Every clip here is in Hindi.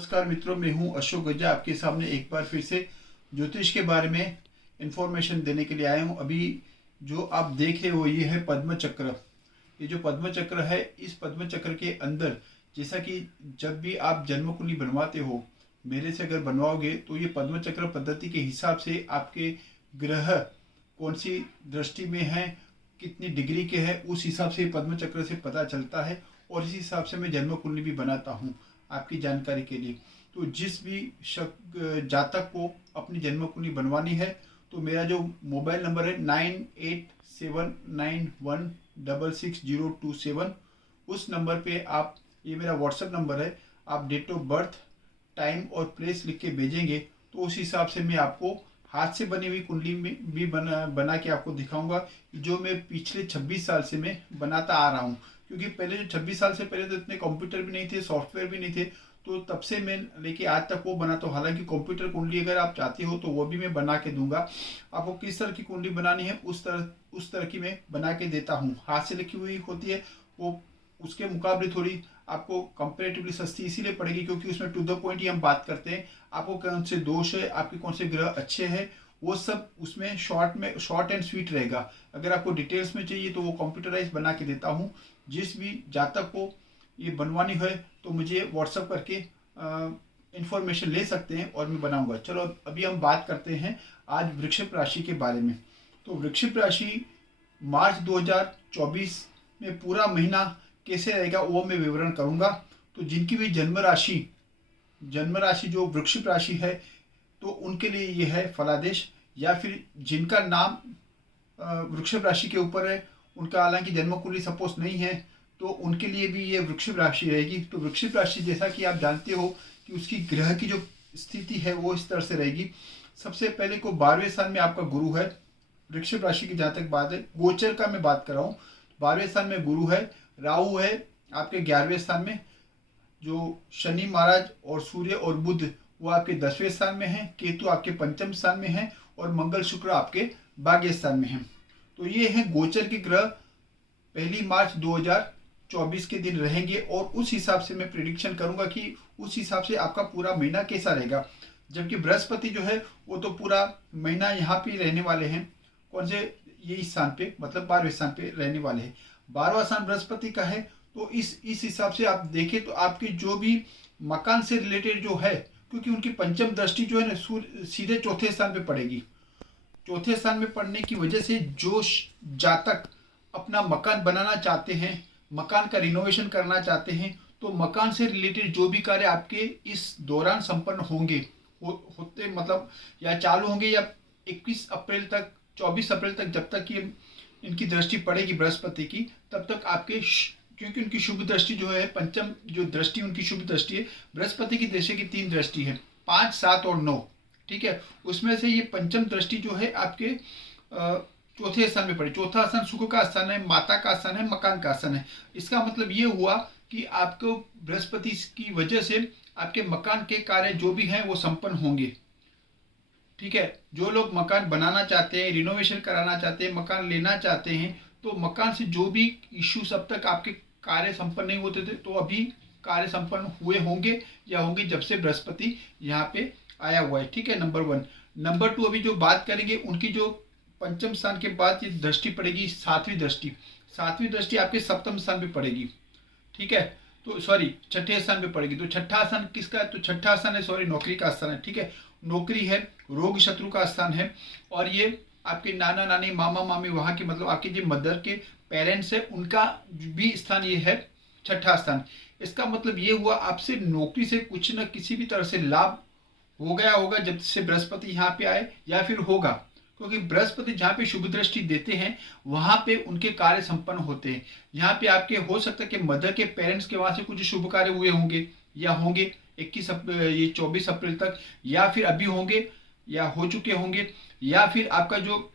नमस्कार मित्रों, मैं हूं अशोक गजा। आपके सामने एक बार फिर से ज्योतिष के बारे में इंफॉर्मेशन देने के लिए आया हूं। अभी जो आप देख रहे हो ये है पद्म चक्र। ये जो पद्म चक्र है, इस पद्म चक्र के अंदर जैसा कि जब भी आप जन्म कुंडली बनवाते हो, मेरे से अगर बनवाओगे तो ये पद्म चक्र पद्धति के हिसाब से आपके ग्रह कौन सी दृष्टि में है, कितनी डिग्री के है, उस हिसाब से पद्म चक्र से पता चलता है। और इस हिसाब से मैं जन्म कुंडली भी बनाता हूँ आपकी जानकारी के लिए। तो जिस भी जातक को अपनी जन्म कुंडली बनवानी है तो मेरा जो मोबाइल नंबर है 9879166027, उस नंबर पे आप, ये मेरा व्हाट्सएप नंबर है, आप डेट ऑफ बर्थ, टाइम और प्लेस लिख के भेजेंगे तो उस हिसाब से मैं आपको हाथ से बनी हुई कुंडली में भी बना के आपको दिखाऊंगा, जो मैं पिछले 26 साल से मैं बनाता आ रहा हूँ। क्योंकि पहले जो 26 साल से पहले तो इतने कंप्यूटर भी नहीं थे, सॉफ्टवेयर भी नहीं थे, तो तब से मैं लेके आज तक वो बनाता हूँ। हालांकि कंप्यूटर कुंडली अगर आप चाहते हो तो वो भी मैं बना के दूंगा। आपको किस तरह की कुंडली बनानी है उस तरह की मैं बना के देता हूँ। हाथ से लिखी हुई होती है वो, उसके मुकाबले थोड़ी आपको कंपेरेटिवली सस्ती इसीलिए पड़ेगी क्योंकि उसमें टू द पॉइंट ही हम बात करते हैं। आपको कौन से दोष है, आपके कौन से ग्रह अच्छे हैं, वो सब उसमें शॉर्ट एंड स्वीट रहेगा। अगर आपको डिटेल्स में चाहिए तो वो कंप्यूटराइज बना के देता हूँ। जिस भी जातक को ये बनवानी है तो मुझे व्हाट्सअप करके इंफॉर्मेशन ले सकते हैं और मैं बनाऊंगा। चलो अभी हम बात करते हैं आज वृश्चिक राशि के बारे में। तो वृश्चिक राशि मार्च 2024 में पूरा महीना कैसे रहेगा वो मैं विवरण करूंगा। तो जिनकी भी जन्म राशि जो वृश्चिक राशि है तो उनके लिए ये है फलादेश, या फिर जिनका नाम वृश्चिक राशि के ऊपर है, उनका हालांकि जन्म कुंडली सपोज नहीं है, तो उनके लिए भी ये वृश्चिक राशि रहेगी। तो वृश्चिक राशि जैसा कि आप जानते हो कि उसकी ग्रह की जो स्थिति है वो इस तरह से रहेगी। सबसे पहले को 12वें स्थान में आपका गुरु है। वृश्चिक राशि की जहाँ तक बात है, गोचर का मैं बात कर रहा हूँ, 12वें स्थान में गुरु है। राहु है आपके 11वें स्थान में। जो शनि महाराज और सूर्य और बुध वो आपके 10वें स्थान में है। केतु आपके 5वें स्थान में है और मंगल शुक्र आपके 12वें स्थान में है। तो ये है गोचर के ग्रह 1 मार्च 2024 के दिन रहेंगे और उस हिसाब से मैं प्रिडिक्शन करूंगा कि उस हिसाब से आपका पूरा महीना कैसा रहेगा। जबकि बृहस्पति जो है वो तो पूरा महीना यहाँ पे रहने वाले हैं। कौन से, ये स्थान पे, मतलब 12वें स्थान पे रहने वाले हैं। 12वां स्थान बृहस्पति का है। तो इस हिसाब से आप देखें तो आपके जो भी मकान से रिलेटेड जो है, क्योंकि उनकी पंचम दृष्टि जो है ना सीधे चौथे स्थान पे पड़ेगी। चौथे स्थान में पड़ने की वजह से जो जातक अपना मकान बनाना चाहते हैं, मकान का रिनोवेशन करना चाहते हैं, तो मकान से रिलेटेड जो भी कार्य आपके इस दौरान संपन्न होंगे, होते मतलब या चालू होंगे, या 21 अप्रैल तक, 24 अप्रैल तक, जब तक ये इनकी दृष्टि पड़ेगी बृहस्पति की, तब तक आपके, क्योंकि उनकी शुभ दृष्टि जो है, पंचम जो दृष्टि उनकी शुभ दृष्टि है, बृहस्पति की दशा की 3 दृष्टि है, 5, 7 और 9। ठीक है, उसमें से ये पंचम दृष्टि जो है आपके चौथे स्थान में पड़े। चौथा स्थान सुख का स्थान है, माता का स्थान है, मकान का स्थान है। इसका मतलब ये हुआ कि आपको बृहस्पति की वजह से आपके मकान के कार्य जो भी हैं वो संपन्न होंगे। ठीक है, जो लोग मकान बनाना चाहते हैं, रिनोवेशन कराना चाहते हैं, मकान लेना चाहते हैं, तो मकान से जो भी इश्यूज अब तक आपके कार्य संपन्न नहीं होते थे, तो अभी कार्य संपन्न हुए होंगे या होंगे जब से बृहस्पति यहाँ पे आया हुआ है। ठीक है, नंबर 1। नंबर 2, अभी जो बात करेंगे उनकी जो पंचम स्थान के बाद ये दृष्टि पड़ेगी, 7वीं दृष्टि। 7वीं दृष्टि आपके सप्तम स्थान पे पड़ेगी। ठीक है, तो सॉरी, छठे स्थान पे पड़ेगी। तो छठा स्थान किसका है? तो छठा स्थान है, सॉरी, नौकरी का स्थान है। ठीक है, नौकरी है, रोग शत्रु का स्थान है, और ये आपके नाना नानी, मामा मामी, वहाँ के मतलब आपके जो मदर के पेरेंट्स है, उनका भी स्थान ये है, छठा स्थान। इसका मतलब ये हुआ आपसे नौकरी से कुछ न किसी भी तरह से लाभ हो गया होगा जब से बृहस्पति यहाँ पे आए, या फिर होगा, क्योंकि बृहस्पति जहाँ पे शुभ दृष्टि देते हैं वहां पे उनके कार्य संपन्न होते हैं। यहाँ पे आपके हो सकता है कि मदर के पेरेंट्स के वहां से कुछ शुभ कार्य हुए होंगे, या होंगे 24 अप्रैल तक, या फिर अभी होंगे या हो चुके होंगे, या फिर आपका जो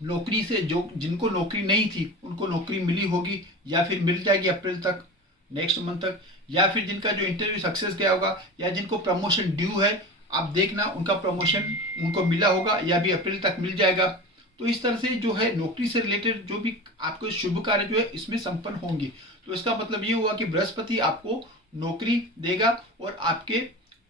नौकरी से जो जिनको नौकरी नहीं थी उनको नौकरी मिली होगी, या फिर मिल जाएगी अप्रैल तक, नेक्स्ट मंथ तक, या फिर जिनका जो इंटरव्यू सक्सेस गया होगा, या जिनको प्रमोशन ड्यू है, आप देखना उनका प्रमोशन उनको मिला होगा या भी अप्रैल तक मिल जाएगा। तो इस तरह से जो है नौकरी से रिलेटेड जो भी आपको शुभ कार्य जो है इसमें संपन्न होंगे। तो इसका मतलब ये हुआ कि बृहस्पति आपको नौकरी देगा और आपके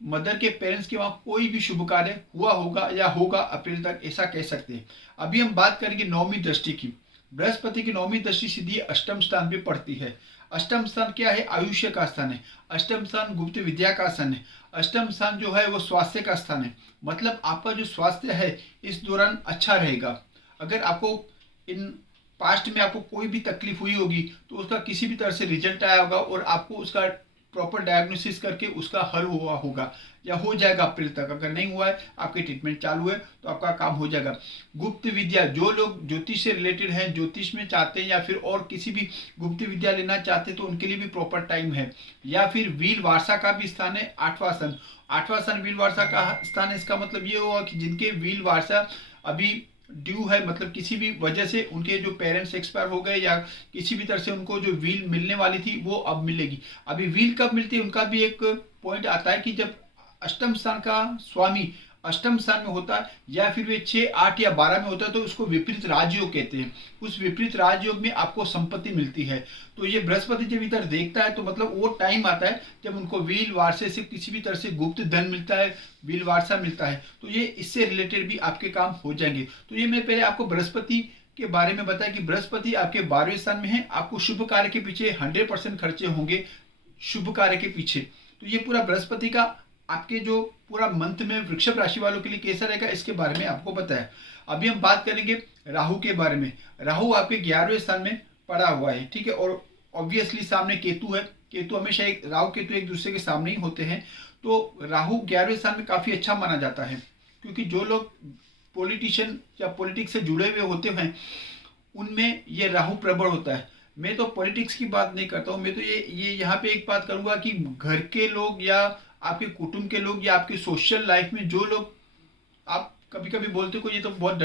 मदर के पेरेंट्स के वहाँ कोई भी शुभ कार्य हुआ होगा या होगा अप्रैल तक, ऐसा कह सकते हैं। अभी हम बात करेंगे नौवीं दृष्टि की। बृहस्पति की नौवीं दृष्टि सीधी अष्टम स्थान पे पड़ती है। अष्टम स्थान क्या है? आयुष्य का स्थान है। अष्टम स्थान गुप्त विद्या का स्थान है। अष्टम स्थान जो है वो स्वास्थ्य का स्थान है। मतलब आपका जो स्वास्थ्य है इस दौरान अच्छा रहेगा। अगर आपको इन पास्ट में आपको कोई भी तकलीफ हुई होगी तो उसका किसी भी तरह से रिजल्ट आया होगा और आपको उसका प्रॉपर डायग्नोसिस करके उसका हल हुआ होगा या हो जाएगा अप्रैल तक। अगर नहीं हुआ है, आपकी ट्रीटमेंट चालू है, तो आपका काम हो जाएगा। गुप्त विद्या, जो लोग ज्योतिष से रिलेटेड हैं, ज्योतिष में चाहते हैं या फिर और किसी भी गुप्त विद्या लेना चाहते हैं तो उनके लिए भी प्रॉपर टाइम है। या फिर वील वारसा का भी स्थान है, 8वां स्थान। 8वां स्थान वील वारसा का स्थान है। इसका मतलब ये हुआ कि जिनके वील वारसा अभी ड्यू है, मतलब किसी भी वजह से उनके जो पेरेंट्स एक्सपायर हो गए या किसी भी तरह से उनको जो व्हील मिलने वाली थी वो अब मिलेगी। अभी व्हील कब मिलती है उनका भी एक पॉइंट आता है कि जब अष्टम स्थान का स्वामी अष्टम स्थान में होता है या फिर वे 6, 8 या 12 में होता है तो उसको विपरीत राजयोग कहते हैं। उस विपरीत राजयोग में आपको संपत्ति मिलती है। तो ये बृहस्पति जब इधर देखता है तो मतलब वो टाइम आता है जब उनको व्हील वारसे से किसी भी तरह से गुप्त धन मिलता है, व्हील वारसा मिलता है, तो ये इससे रिलेटेड भी आपके काम हो जाएंगे। तो ये मैं पहले आपको बृहस्पति के बारे में बताया कि बृहस्पति आपके 12वें स्थान में है। आपको शुभ कार्य के पीछे 100% खर्चे होंगे, शुभ कार्य के पीछे। तो ये पूरा बृहस्पति का आपके जो पूरा मंथ में वृषभ राशि वालों के लिए कैसा रहेगा इसके बारे में आपको पता है। अभी हम बात करेंगे राहु के बारे में। राहु आपके 11वें स्थान में पड़ा हुआ है, ठीक है। और ऑब्वियसली सामने केतु है। केतु हमेशा राहु केतु एक दूसरे के सामने ही होते हैं। तो राहु 11वें स्थान में काफी अच्छा माना जाता है, क्योंकि जो लोग पॉलिटिशियन या पॉलिटिक्स से जुड़े हुए होते हैं उनमें ये राहु प्रबल होता है। मैं तो पॉलिटिक्स की बात नहीं करता हूँ, मैं तो ये यहाँ पे एक बात करूंगा कि घर के लोग या आपके कुटुंब के लोग या आपकी सोशल लाइफ में जो लोग आप कभी कभी बोलते हो ये तो बहुत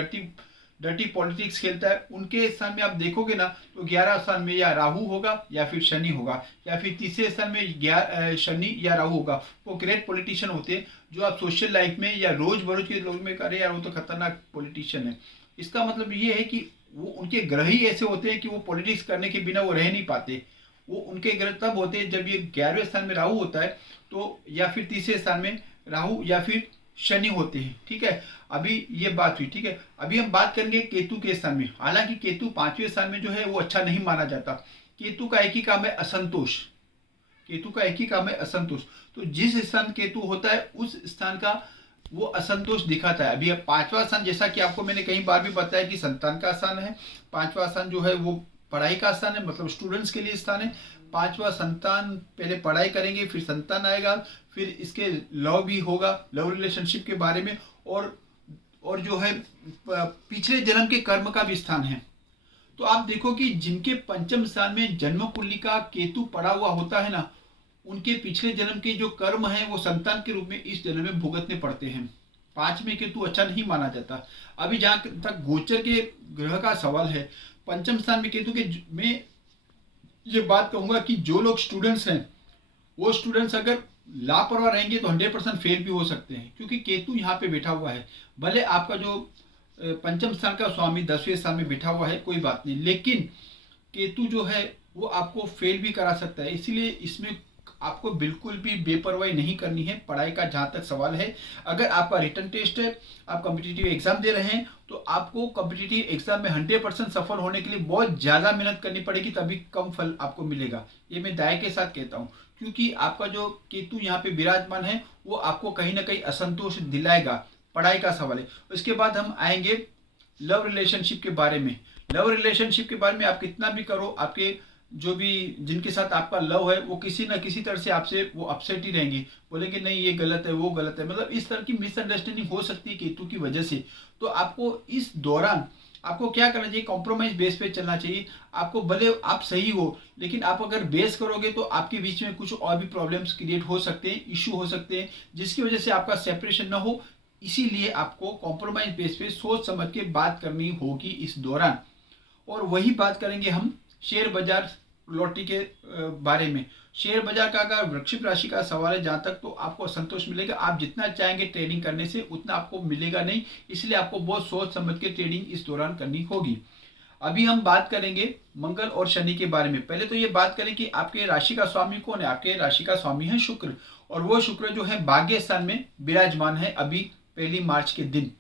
डर्टी पॉलिटिक्स खेलता है, उनके स्थान में आप देखोगे ना तो 11 स्थान में या राहु होगा या फिर शनि होगा, या फिर तीसरे स्थान में शनि या राहु होगा। वो ग्रेट पॉलिटिशियन होते हैं जो आप सोशल लाइफ में या रोज बरोज के लोग में करें यार वो तो खतरनाक पॉलिटिशियन है। इसका मतलब ये है कि वो उनके ग्रह ही ऐसे होते हैं कि वो पॉलिटिक्स करने के बिना वो रह नहीं पाते। वो उनके ग्रह तब होते हैं जब ये 11वें स्थान में राहु होता है तो, या फिर तीसरे स्थान में राहु या फिर शनि होते हैं, ठीक है। अभी ये बात हुई, ठीक है। अभी हम बात करेंगे केतु के स्थान में। हालांकि केतु 5वें स्थान में जो है वो अच्छा नहीं माना जाता। केतु का एक ही काम है असंतोष। केतु का एक ही काम है असंतोष। तो जिस स्थान केतु होता है उस स्थान का वो असंतोष दिखाता है। अभी अब 5वां स्थान, जैसा कि आपको मैंने कई बार भी बताया कि संतान का स्थान है। 5वां स्थान जो है वो पढ़ाई का स्थान है, मतलब स्टूडेंट्स के लिए स्थान है। 5वां संतान, पहले पढ़ाई करेंगे फिर संतान आएगा, फिर इसके लव भी होगा, लव रिलेशनशिप के बारे में, और जो है पिछले जन्म के कर्म का भी स्थान है। तो आप देखो कि जिनके पंचम स्थान में जन्म कुंडली का केतु पड़ा हुआ होता है ना, उनके पिछले जन्म के जो कर्म हैं वो संतान के रूप में इस जन्म में भुगतने पड़ते हैं। 5 में केतु अच्छा नहीं माना जाता। अभी जहां तक गोचर के ग्रह का सवाल है, पंचम स्थान में केतु के मैं ये बात कहूंगा कि जो लोग स्टूडेंट्स हैं वो स्टूडेंट्स अगर लापरवाह रहेंगे तो 100% फेल भी हो सकते हैं, क्योंकि केतु यहाँ पे बैठा हुआ है। भले आपका जो पंचम स्थान का स्वामी 10वें स्थान में बैठा हुआ है कोई बात नहीं, लेकिन केतु जो है वो आपको फेल भी करा सकता है। इसीलिए इसमें आपको बिल्कुल भी बेपरवाही नहीं करनी है। पढ़ाई का जहाँ तक सवाल है, अगर आपका रिटन टेस्ट है, आप कॉम्पिटिटिव एग्जाम दे रहे हैं, तो आपको कॉम्पिटिटिव एग्जाम में 100% सफल होने के लिए बहुत ज़्यादा मेहनत करनी पड़ेगी, तभी कम फल आपको मिलेगा। ये मैं दाय के साथ कहता हूँ, क्योंकि आपका जो केतु यहाँ पे विराजमान है वो आपको कहीं ना कहीं असंतोष दिलाएगा। पढ़ाई का सवाल है। उसके बाद हम आएंगे लव रिलेशनशिप के बारे में। लव रिलेशनशिप के बारे में आप कितना भी करो, आपके जो भी जिनके साथ आपका लव है वो किसी ना किसी तरह से आपसे वो अपसेट ही रहेंगे, बोलेंगे नहीं ये गलत है वो गलत है, मतलब इस तरह की मिसअंडरस्टैंडिंग हो सकती है केतु की वजह से। तो आपको इस दौरान आपको क्या करना चाहिए, कॉम्प्रोमाइज बेस पे चलना चाहिए। आपको भले आप सही हो, लेकिन आप अगर बेस करोगे तो आपके बीच में कुछ और भी प्रॉब्लम्स क्रिएट हो सकते हैं, इशू हो सकते हैं, जिसकी वजह से आपका सेपरेशन ना हो। इसीलिए आपको कॉम्प्रोमाइज बेस पे सोच समझ के बात करनी होगी इस दौरान। और वही बात करेंगे हम शेयर बाजार लॉटरी के बारे में। शेयर बाजार का अगर वृश्चिक राशि का सवाल है जहाँ तक, तो आपको संतोष मिलेगा। आप जितना चाहेंगे ट्रेडिंग करने से उतना आपको मिलेगा नहीं, इसलिए आपको बहुत सोच समझ के ट्रेडिंग इस दौरान करनी होगी। अभी हम बात करेंगे मंगल और शनि के बारे में। पहले तो ये बात करें कि आपके राशि का स्वामी कौन है। आपके राशि का स्वामी है शुक्र, और वो शुक्र जो है भाग्य स्थान में विराजमान है अभी 1 मार्च के दिन।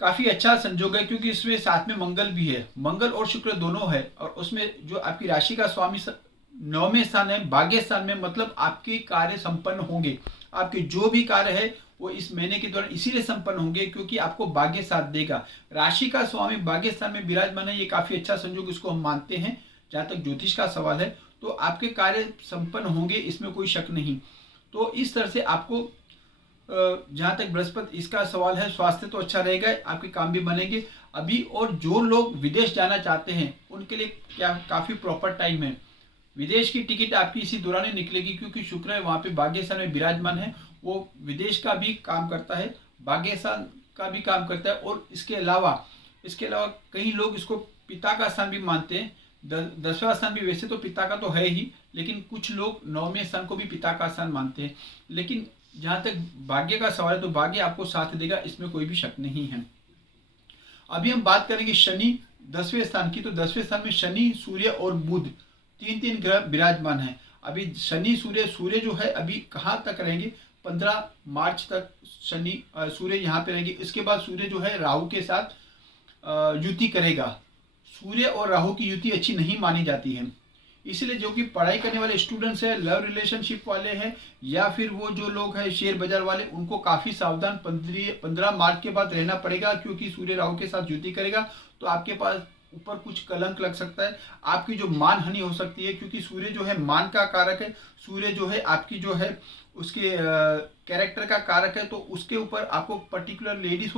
काफी अच्छा संजोग है क्योंकि इसमें साथ में मंगल भी है, मंगल और शुक्र दोनों है। और उसमें जो आपकी राशि का स्वामी 9वें स्थान है, भाग्य स्थान में, मतलब आपके कार्य संपन्न होंगे। आपके जो भी कार्य है वो इस महीने के दौरान इसीलिए संपन्न होंगे क्योंकि आपको भाग्य साथ देगा। राशि का स्वामी भाग्य स्थान में विराजमान है, ये काफी अच्छा संजोग इसको हम मानते हैं। जहां तक ज्योतिष का सवाल है तो आपके कार्य संपन्न होंगे, इसमें कोई शक नहीं। तो इस तरह से आपको जहां तक बृहस्पति इसका सवाल है, स्वास्थ्य तो अच्छा रहेगा, आपके काम भी बनेंगे अभी। और जो लोग विदेश जाना चाहते हैं उनके लिए क्या काफी प्रॉपर टाइम है। विदेश की टिकट आपकी इसी दौरान ही निकलेगी क्योंकि शुक्र है वहां पे भाग्य स्थान में विराजमान है, वो विदेश का भी काम करता है, भाग्य स्थान का भी काम करता है। और इसके अलावा कई लोग इसको पिता का स्थान भी मानते हैं। 10वां स्थान भी वैसे तो पिता का तो है ही, लेकिन कुछ लोग 9वें स्थान को भी पिता का स्थान मानते हैं। लेकिन जहां तक भाग्य का सवाल है तो भाग्य आपको साथ देगा, इसमें कोई भी शक नहीं है। अभी हम बात करेंगे शनि 10वें स्थान की। तो 10वें स्थान में शनि, सूर्य और बुध तीन ग्रह विराजमान है। अभी शनि सूर्य जो है अभी कहाँ तक रहेंगे, 15 मार्च तक शनि सूर्य यहाँ पे रहेंगे। इसके बाद सूर्य जो है राहु के साथ युति करेगा। सूर्य और राहु की युति अच्छी नहीं मानी जाती है, इसलिए जो कि पढ़ाई करने वाले स्टूडेंट्स हैं, लव रिलेशनशिप वाले हैं, या फिर वो जो लोग हैं शेयर बाजार वाले, उनको काफी सावधान 15 मार्च के बाद रहना पड़ेगा क्योंकि सूर्य राहु के साथ युति करेगा तो आपके पास ऊपर कुछ कलंक लग सकता है, आपकी जो मान हानि हो सकती है क्योंकि सूर्य जो है मान का कारक है। सूर्य जो है आपकी जो है उसके कैरेक्टर का कारक है, तो उसके ऊपर आपको पर्टिकुलर लेडीज हो